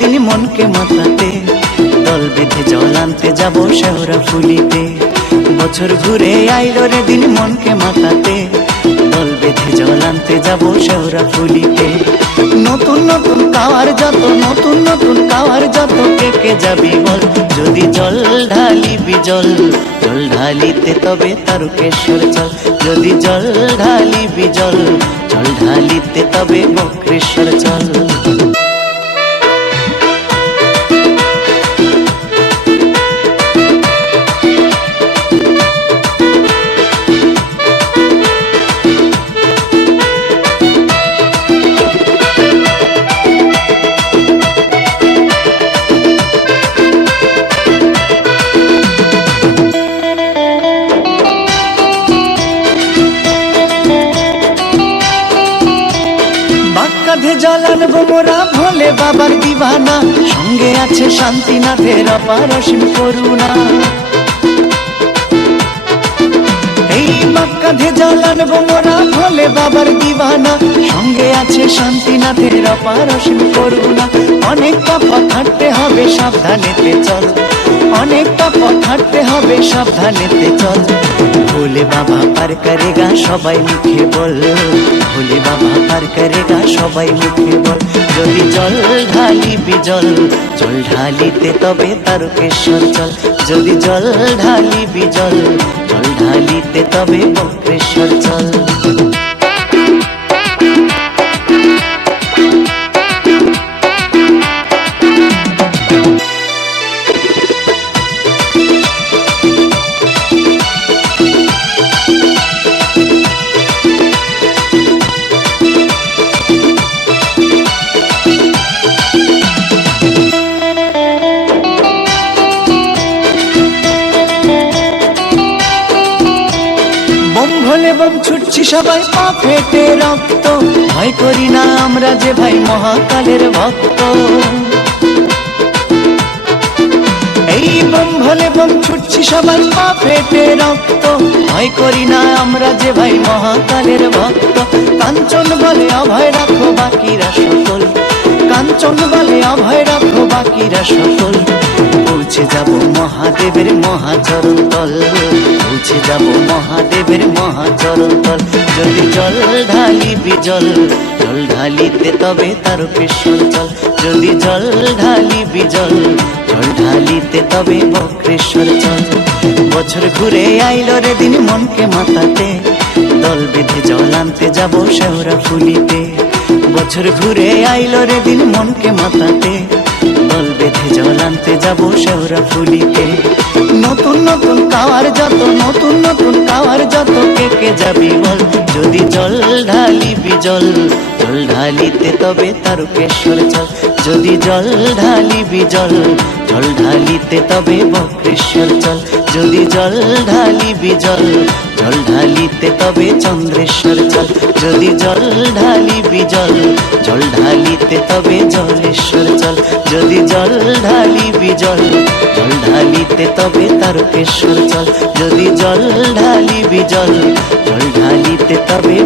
দিন মনকে মাতাতে, দল বেঁধে জল আনতে যাব শেওড়া ফুলিতে। বছর ঘুরে আইলো রে দিন মনকে মাতাতে, দল বেঁধে জল আনতে যাব শেওড়া ফুলিতে। নতুন নতুন কাওয়ার যত, নতুন নতুন কাওয়ার যত, কে কে যাবি বল। যদি জল ঢালিবি জল, জল ঢালিতে তবে তারকেশ্বর চল। যদি জল ঢালিবি জল, জল ঢালিতে তবে বক্রেশ্বর চল। কাঁধে জল আনবো মোরা ভোলে বাবার দিবানা, সঙ্গে আছে শান্তিনাথের অপার অসীম করুণা। এই কাঁধে জল আনবো মোরা ভোলে বাবার দিবানা, সঙ্গে আছে শান্তিনাথের অপার অসীম করুণা। অনেকটা পথ হাঁটতে হবে সাবধানেতে চল, অনেকটা পথ হাঁটতে হবে সাবধানেতে চল। ভোলে বাবা পার করেগা সবাই মুখে বল, ভোলে বাবা পার করেগা সবাই মুখে বল। যদি জল ঢালিবি জল, জল ঢালিতে তবে তারকেশ্বর চল। যদি জল ঢালিবি জল, জল ঢালিতে তবে বক্রেশ্বর চল। ভোলে বম ছুটছি সবাই পা ফেটে রক্ত, ভয় করি না আমরা যে ভাই মহাকালের ভক্ত। এই বম ভোলে বম ছুটছি সবাই পা ফেটে রক্ত, ভয় করি না আমরা যে ভাই মহাকালের ভক্ত। কাঞ্চন বলে অভয় রাখো বাকিরা সকল, কাঞ্চন বলে অভয় রাখো বাকিরা সকল। পৌঁছে যাব মহাদেবের মহাচরণ তল, পৌঁছে যাব মহাদেবের মহাচরণ তল। যদি জল ঢালিবি জল, জল ঢালিতে তবে তারকেশ্বর চল। যদি জল ঢালিবি জল, জল ঢালিতে তবে বক্রেশ্বর চল। বছর ঘুরে আইলো রে দিন মনকে মাতাতে, দল বেঁধে জল আনতে যাব শেওড়া ফুলিতে। বছর ঘুরে আইলো রে দিন মনকে মাতাতে, দল বেঁধে জল আনতে যাব শেওড়া ফুলিতে। নতুন নতুন কাওয়ার যত, নতুন নতুন কাওয়ার যত, কে কে যাবি বল। যদি জল ঢালিবি জল, জল ঢালিতে তবে তারকেশ্বর চল। যদি জল ঢালিবি জল, জল ঢালিতে তবে বক্রেশ্বর চল। যদি জল ঢালিবি জল, জল ঢালিতে তবে চন্দ্রেশ্বর চল। যদি জল ঢালিবি জল, জল ঢালিতে তবে জলেশ্বর চল। যদি জল ঢালিবি জল, জল ঢালিতে তবে তারকেশ্বর চল। যদি জল ঢালিবি জল, জল ঢালিতে তবে